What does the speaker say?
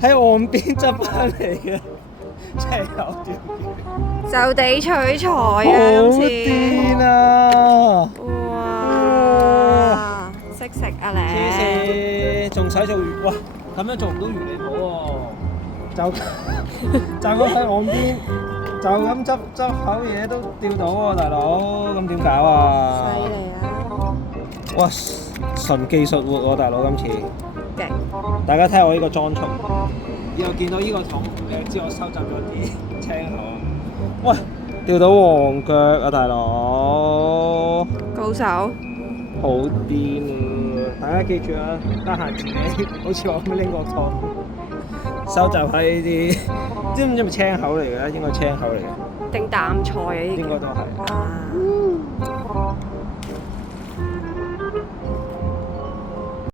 喺岸邊執翻嚟嘅，真係有條魚，就地取材啊！好今次癲啊！哇，識食啊黐你！線，仲使做魚？哇！咁樣做唔到魚脷鋪喎，就咁喺岸邊，就咁執口嘢都釣到喎，大佬，咁點搞啊？犀利啊！哇！純技術活喎，大佬今次。勁！大家睇下我呢個裝束，又見到呢個桶，你就知我收集咗啲青口。喂，釣到黃腳啊，大佬！高手，好癲啊！大家記住啊，得閒自己好似我咁拎個桶，收集下呢啲，知唔知係咪青口嚟嘅？應該青口嚟嘅，定淡菜啊！呢啲應該都係。啊！